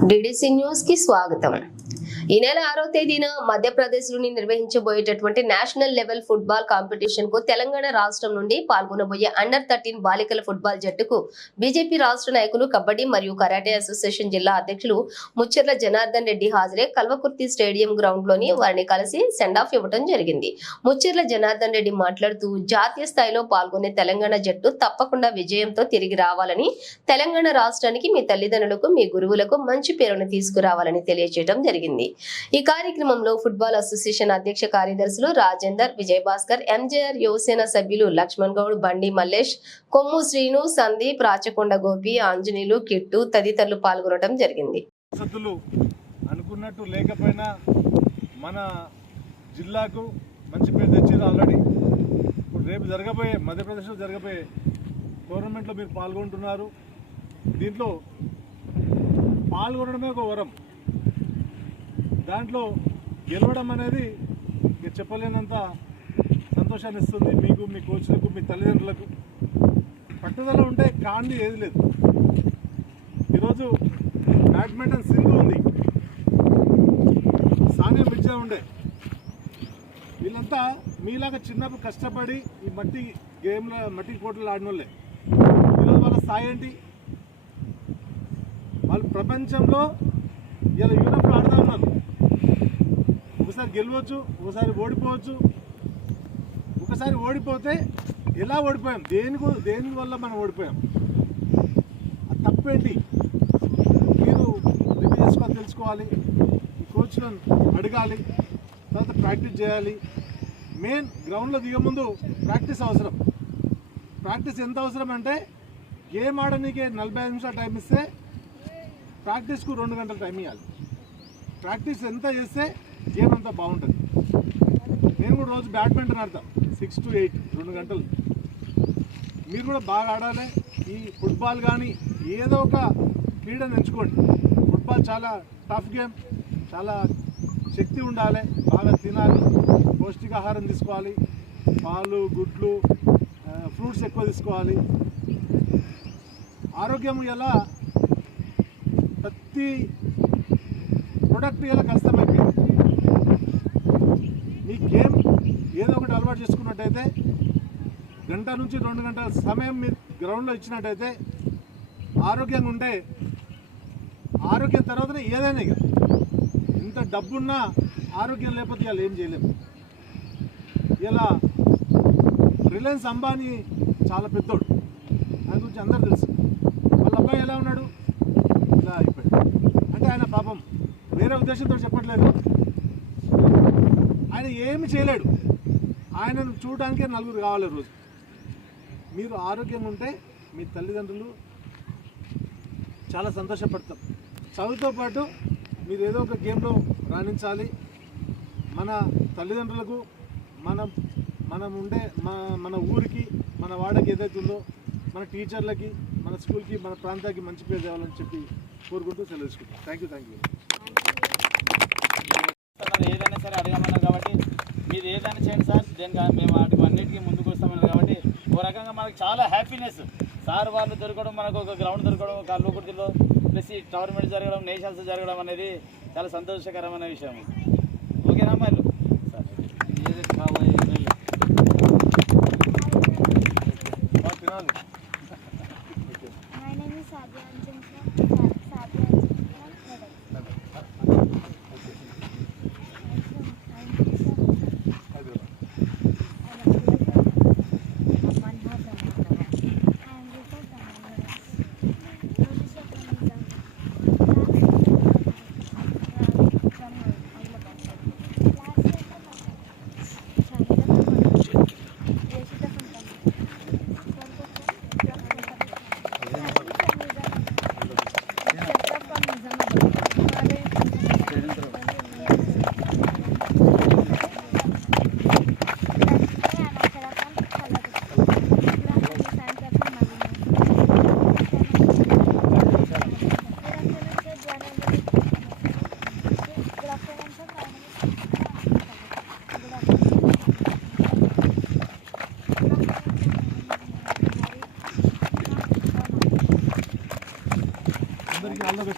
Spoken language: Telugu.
డిడిసి న్యూస్ కి స్వాగతం ఈ నెల ఆరో తేదీన మధ్యప్రదేశ్లోని నిర్వహించబోయేటటువంటి నేషనల్ లెవెల్ ఫుట్బాల్ కాంపిటీషన్కు తెలంగాణ రాష్ట్రం నుండి పాల్గొనబోయే అండర్ థర్టీన్ బాలికల ఫుట్బాల్ జట్టుకు బీజేపీ రాష్ట్ర నాయకులు కబడ్డీ మరియు కరాటే అసోసియేషన్ జిల్లా అధ్యక్షులు ముచ్చర్ల జనార్దన్ రెడ్డి హాజరై కల్వకుర్తి స్టేడియం గ్రౌండ్లోని వారిని కలిసి సెండ్ ఆఫ్ ఇవ్వడం జరిగింది. ముచ్చర్ల జనార్దన్ రెడ్డి మాట్లాడుతూ జాతీయ స్థాయిలో పాల్గొనే తెలంగాణ జట్టు తప్పకుండా విజయంతో తిరిగి రావాలని తెలంగాణ రాష్ట్రానికి మీ తల్లిదండ్రులకు మీ గురువులకు మంచి పేరును తీసుకురావాలని తెలియజేయడం జరిగింది. ఈ కార్యక్రమంలో ఫుట్బాల్ అసోసియేషన్ అధ్యక్ష కార్యదర్శులు రాజేందర్ విజయ్ భాస్కర్ ఎంజేఆర్ యువసేన సభ్యులు లక్ష్మణ్ గౌడ్ బండి మల్లేష్ కొమ్ము శ్రీను సందీప్ రాచకొండ గోపి ఆంజనేయులు కిట్టు తదితరులు పాల్గొనడం జరిగింది. అనుకున్నట్టు లేకపోయినా మన జిల్లాకు మంచి పేరు ఆల్రెడీ. ఇప్పుడు రేపు జరగబోయే మధ్యప్రదేశ్లో జరగబోయే టోర్నమెంట్లో మీరు పాల్గొంటున్నారు. దీంట్లో పాల్గొనడమే ఒక వరం. దాంట్లో గెలవడం అనేది ఇక చెప్పలేనంత సంతోషాన్ని ఇస్తుంది మీకు మీ కోచ్లకు మీ తల్లిదండ్రులకు. పట్టుదల ఉంటే కాండి ఏది లేదు. ఈరోజు బ్యాడ్మింటన్ సింధు ఉంది. సానియా మిర్జా ఉండే. వీళ్ళంతా మీలాగా చిన్నప్పుడు కష్టపడి ఈ మట్టి గేమ్లో మట్టి కోటలు ఆడిన వాళ్ళే ఈరోజు వాళ్ళ స్థాయి ఏంటి? వాళ్ళు ప్రపంచంలో ఇలా యూరోప్లో ఆడుతూ ఉన్నారు. ఒకసారి గెలవచ్చు ఒకసారి ఓడిపోవచ్చు. ఒకసారి ఓడిపోతే ఎలా ఓడిపోయాం? దేని దేని వల్ల మనం ఓడిపోయాం? తప్పేంటి? మీరు రివ్యూ చేసుకోవాలి తెలుసుకోవాలి. కోచ్లను అడగాలి తర్వాత ప్రాక్టీస్ చేయాలి. మెయిన్ గ్రౌండ్లో దిగముందు ప్రాక్టీస్ అవసరం. ప్రాక్టీస్ ఎంత అవసరం అంటే గేమ్ ఆడనీకే నలభై ఐదు నిమిషాలు టైం ఇస్తే ప్రాక్టీస్కు రెండు గంటల టైం ఇవ్వాలి ప్రాక్టీస్ ఎంత చేస్తే గేమ్ అంతా బాగుంటుంది. నేను కూడా రోజు బ్యాడ్మింటన్ ఆడతాను సిక్స్ టు ఎయిట్ రెండు గంటలు. మీరు కూడా బాగా ఆడాలి. ఈ ఫుట్బాల్ కానీ ఏదో ఒక క్రీడను ఎంచుకోండి. ఫుట్బాల్ చాలా టఫ్ గేమ్. చాలా శక్తి ఉండాలి. బాగా తినాలి. పౌష్టికాహారం తీసుకోవాలి. పాలు గుడ్లు ఫ్రూట్స్ ఎక్కువ తీసుకోవాలి. ఆరోగ్యం ఎలా? ప్రతి ప్రొడక్ట్ ఎలా కష్టమైపోయింది మీ గేమ్ ఏదో ఒకటి అలవాటు చేసుకున్నట్టయితే గంట నుంచి రెండు గంటల సమయం మీరు గ్రౌండ్లో ఇచ్చినట్టయితే ఆరోగ్యంగా ఉంటే ఆరోగ్యం తర్వాతనే ఏదైనా ఇక. ఇంత డబ్బున్నా ఆరోగ్యం లేకపోతే ఇవాళ ఏం చేయలేము ఇలా రిలయన్స్ అంబానీ చాలా పెద్దోడు. దాని గురించి అందరూ తెలుసు. వాళ్ళ అబ్బాయి ఎలా ఉన్నాడు? ఇలా అయిపోయాడు. అంటే ఆయన పాపం వేరే ఉద్దేశంతో చెప్పట్లేదు. ఆయన ఏమి చేయలేడు. ఆయనను చూడడానికే నలుగురు కావాలి రోజు. మీరు ఆరోగ్యంగా ఉంటే మీ తల్లిదండ్రులు చాలా సంతోషపడతాం చదువుతో పాటు మీరు ఏదో ఒక గేమ్లో రాణించాలి. మన తల్లిదండ్రులకు మన మనం ఉండే మన మన ఊరికి మన వాడకి ఏదైతే ఉందో మన టీచర్లకి మన స్కూల్కి మన ప్రాంతానికి మంచి పేరు తేవాలని చెప్పి కోరుకుంటూ సెలవు తీసుకుంటాం thank you thank you sir ఏదైనా సరే అడగమన్నారు కాబట్టి మీరు ఏదైనా చేయండి సార్. దేనికి మేము వాటికి అన్నిటికీ ముందుకు వస్తామని కాబట్టి ఓ రకంగా మనకు చాలా హ్యాపీనెస్ సార్ వాళ్ళు దొరకడం మనకు ఒక గ్రౌండ్ దొరకడం ఒక అల్లుకుర్తిలో ప్లస్ ఈ టోర్నమెంట్ జరగడం నేషనల్స్ జరగడం అనేది చాలా సంతోషకరమైన విషయం ఓకేనా మరి సార్ అందరూ